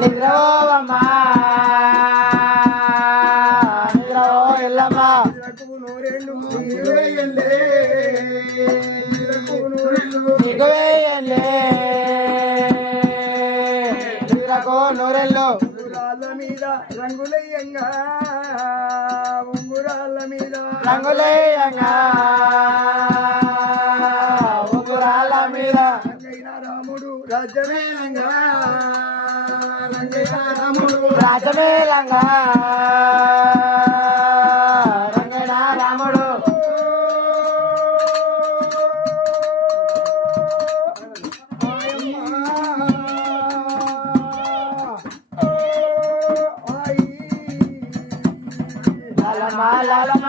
నిద్రవోవమ్మా నిద్రవో ఎల్లమ్మ నీకు వేయండి నిద్రకు నూరెళ్ళు మీద రంగులయ్యంగా ఉంగురాళ్ళ మీద రంగులేయంగా ఉంగురాళ్ళ మీద రాముడు రాజ్యమేలంగా రాముడు రాజమేలంగా రంగైన రాముడు లాలమ్మ లాలమ్మ